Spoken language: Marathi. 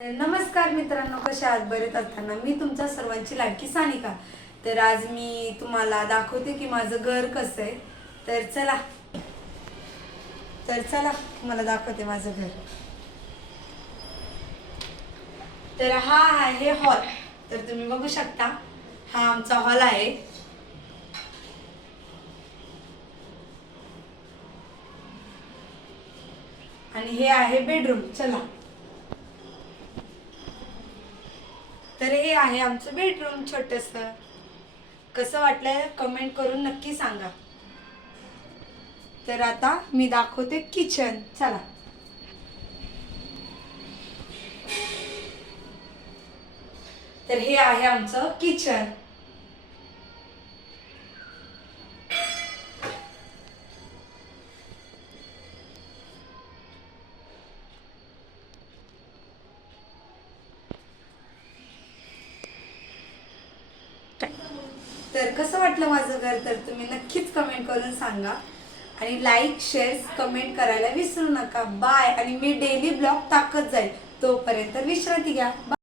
नमस्कार मित्रांनो, कशा आहात? बरेच असताना मी तुमच्या सर्वांची लाडकी सानिका। तर आज मी तुम्हाला दाखवते की माझं घर कसं आहे। तर चला तुम्हाला दाखवते माझं घर। तर हा आहे हॉल। तर तुम्ही बघू शकता, हा आमचा हॉल आहे। आणि हे आहे बेडरूम। चला, तर हे आहे आमचं बेडरूम छोटंसं। कसं वाटलं कमेंट करून नक्की सांगा। तर आता मी दाखवते किचन। चला, तर हे आहे आमचं किचन। तर कसं वाटलं माझं घर? तर तुम्ही नक्कीच कमेंट करून सांगा। आणि लाईक शेअर कमेंट करायला विसरू नका। बाय। आणि मी डेली ब्लॉग टाकत जाईल, तोपर्यंत विश्रांती घ्या।